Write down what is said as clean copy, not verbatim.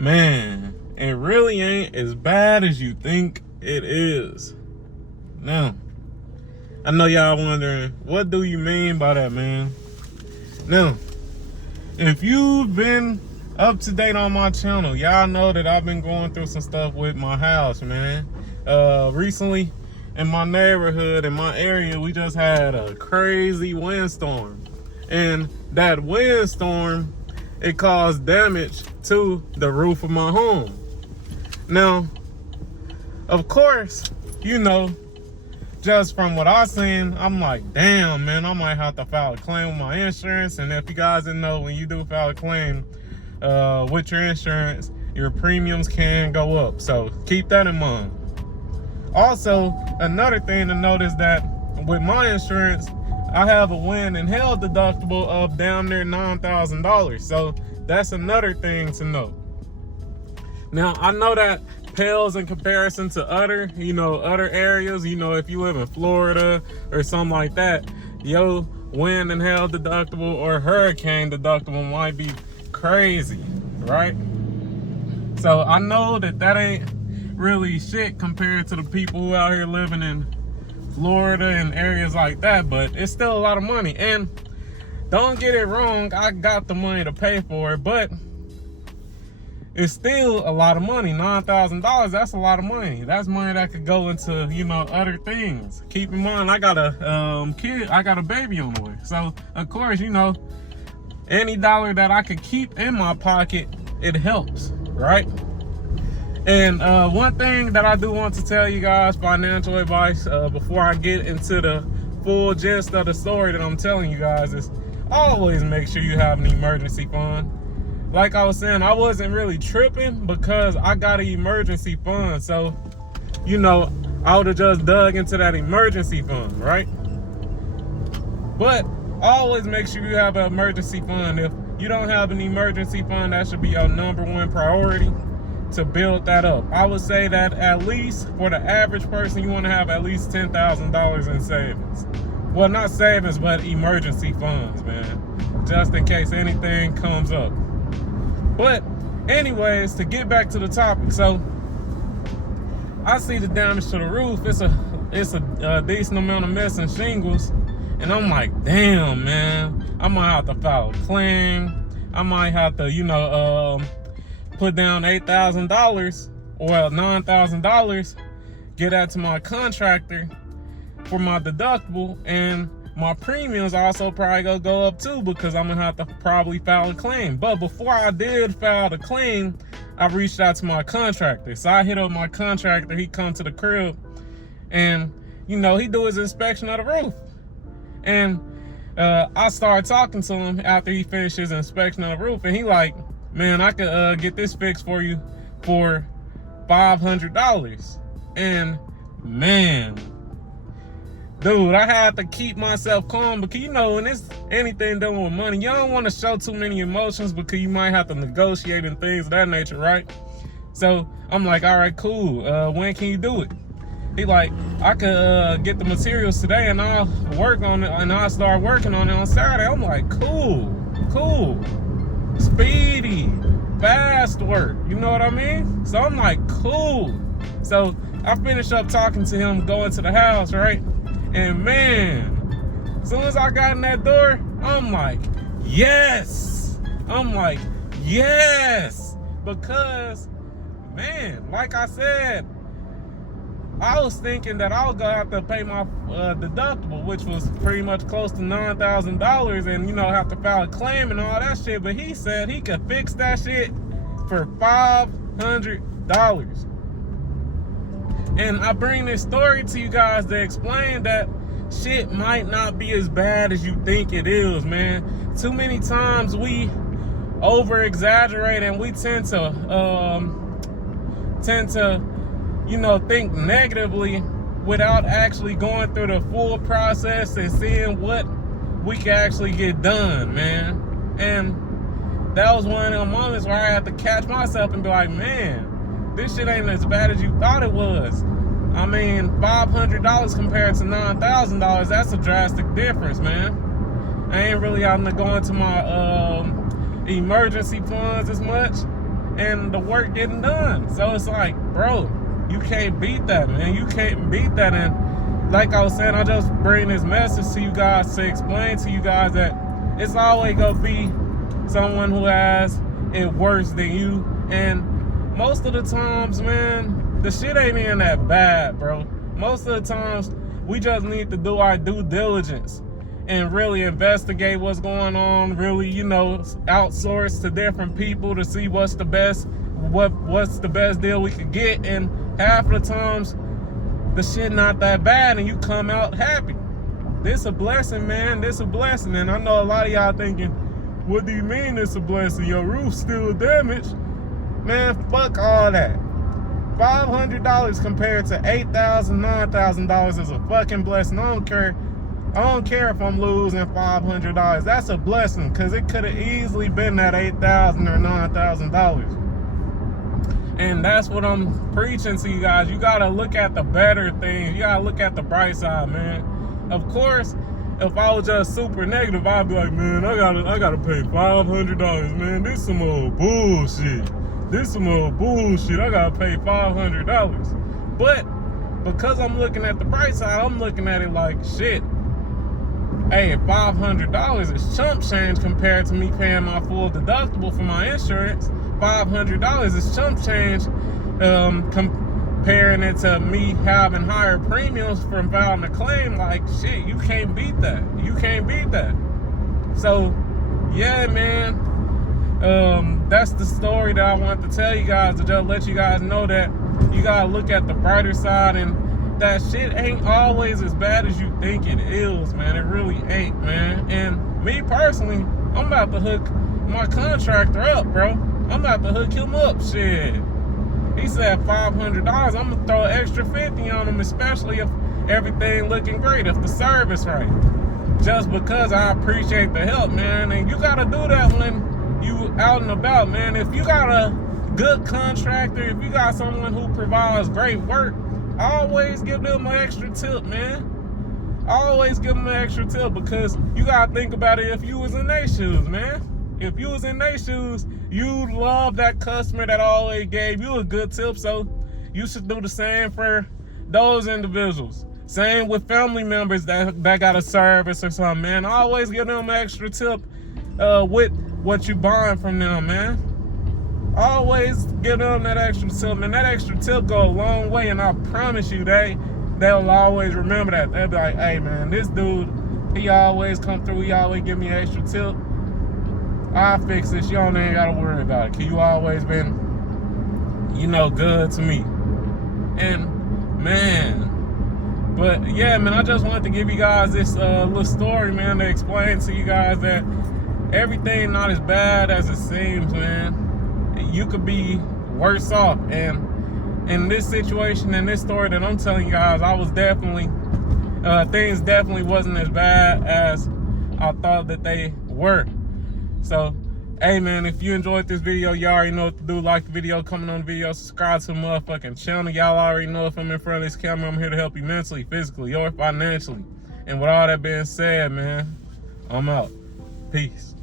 Man, it really ain't as bad as you think it is. Now, I know y'all wondering, what do you mean by that, man? Now, if you've been up to date on my channel, y'all know that I've been going through some stuff with my house, man. Recently, in my neighborhood, in my area, we just had a crazy windstorm. And that windstorm, it caused damage to the roof of my home. Now, of course, you know, just from what I seen, I'm like, damn, man, I might have to file a claim with my insurance. And if you guys didn't know, when you do file a claim with your insurance, your premiums can go up. So keep that in mind. Also, another thing to note is that with my insurance, I have a wind and hail deductible of down near $9,000. So that's another thing to note. Now, I know that pales in comparison to other areas. You know, if you live in Florida or something like that, your wind and hail deductible or hurricane deductible might be crazy, right? So I know that ain't really shit compared to the people who out here living in Florida and areas like that, but it's still a lot of money. And don't get it wrong, I got the money to pay for it, but it's still a lot of money. $9,000, that's a lot of money. That's money that could go into, you know, other things. Keep in mind, I got a I got a baby on the way. So, of course, you know, any dollar that I could keep in my pocket, it helps, right? And one thing that I do want to tell you guys, financial advice, before I get into the full gist of the story that I'm telling you guys, is always make sure you have an emergency fund. Like I was saying, I wasn't really tripping because I got an emergency fund. So, you know, I would have just dug into that emergency fund, right? But always make sure you have an emergency fund. If you don't have an emergency fund, that should be your #1 priority to build that up. I would say that at least for the average person, you want to have at least $10,000 in savings. Well, not savings, but emergency funds, man, just in case anything comes up. But anyways, to get back to the topic, so I see the damage to the roof. It's a decent amount of missing shingles, and I'm like, damn, man, I might have to file a claim. I might have to, you know, put down $8,000 or $9,000, get that to my contractor for my deductible, and my premiums also probably gonna go up too, because I'm gonna have to probably file a claim. But before I did file the claim, I reached out to my contractor. So I hit up my contractor. He come to the crib, and you know, he do his inspection of the roof. And I started talking to him after he finished his inspection of the roof, and he like, man, I could get this fixed for you for $500. And man, dude, I had to keep myself calm, because you know, when it's anything dealing with money, you don't want to show too many emotions, because you might have to negotiate and things of that nature, right? So I'm like, all right, cool. When can you do it? He like, I could get the materials today, and I'll work on it, and I'll start working on it on Saturday. I'm like, cool. Speedy, fast work, you know what I mean? So I'm like, cool. So I finished up talking to him, going to the house, right? And man, as soon as I got in that door, I'm like, yes. Because, man, like I said, I was thinking that I was gonna have to pay my deductible, which was pretty much close to $9,000, and you know, have to file a claim and all that shit. But he said he could fix that shit for $500. And I bring this story to you guys to explain that shit might not be as bad as you think it is, man. Too many times we over exaggerate, and we tend to you know, think negatively without actually going through the full process and seeing what we can actually get done, man. And that was one of them moments where I had to catch myself and be like, man, this shit ain't as bad as you thought it was. I mean, $500 compared to $9,000, that's a drastic difference, man. I ain't really having to go into my emergency funds as much. and the work getting done. So it's like, bro, you can't beat that, man. You can't beat that. And like I was saying, I just bring this message to you guys to explain to you guys that it's always gonna be someone who has it worse than you. And most of the times, man, the shit ain't even that bad, bro. Most of the times, we just need to do our due diligence and really investigate what's going on, really, you know, outsource to different people to see what's the best deal we could get. And half of the times, the shit not that bad and you come out happy. This a blessing, man. This a blessing. And I know a lot of y'all thinking, what do you mean it's a blessing? Your roof's still damaged. Man, fuck all that. $500 compared to $8,000, $9,000 is a fucking blessing. I don't care if I'm losing $500. That's a blessing, because it could have easily been that $8,000 or $9,000. And that's what I'm preaching to you guys. You gotta look at the better things. You gotta look at the bright side, man. Of course, if I was just super negative, I'd be like, man, I gotta pay $500, man. This some old bullshit. This some old bullshit. I gotta pay $500. But because I'm looking at the bright side, I'm looking at it like, shit. Hey, $500 is chump change compared to me paying my full deductible for my insurance. $500 is chump change comparing it to me having higher premiums from filing a claim. Like, shit, you can't beat that. You can't beat that. So, yeah, man. That's the story that I wanted to tell you guys, to just let you guys know that you gotta look at the brighter side, and that shit ain't always as bad as you think it is, man. It really ain't, man. And me personally, I'm about to hook my contractor up, bro. I'm about to hook him up, shit. He said $500. I'm gonna throw an extra $50 on him, especially if everything looking great, if the service right. Just because I appreciate the help, man. And you gotta do that when you out and about, man. If you got a good contractor, if you got someone who provides great work, always give them an extra tip, man. Always give them an extra tip, because you gotta think about it if you was in their shoes, man. If you was in their shoes, you love that customer that always gave you a good tip, so you should do the same for those individuals. Same with family members that got a service or something, man. Always give them an extra tip with what you buying from them, man. Always give them that extra tip, and that extra tip go a long way, and I promise you they'll always remember that. They'll be like, hey, man, this dude, he always come through, he always give me an extra tip. I'll fix this. You don't even gotta worry about it, 'cause you always been, you know, good to me. And man, but yeah, man, I just wanted to give you guys this little story, man, to explain to you guys that everything not as bad as it seems, man. You could be worse off. And in this situation, in this story that I'm telling you guys, I was definitely, things definitely wasn't as bad as I thought that they were. So, hey, man, if you enjoyed this video, y'all already know what to do. Like the video, comment on the video, subscribe to the motherfucking channel. Y'all already know if I'm in front of this camera, I'm here to help you mentally, physically, or financially. And with all that being said, man, I'm out. Peace.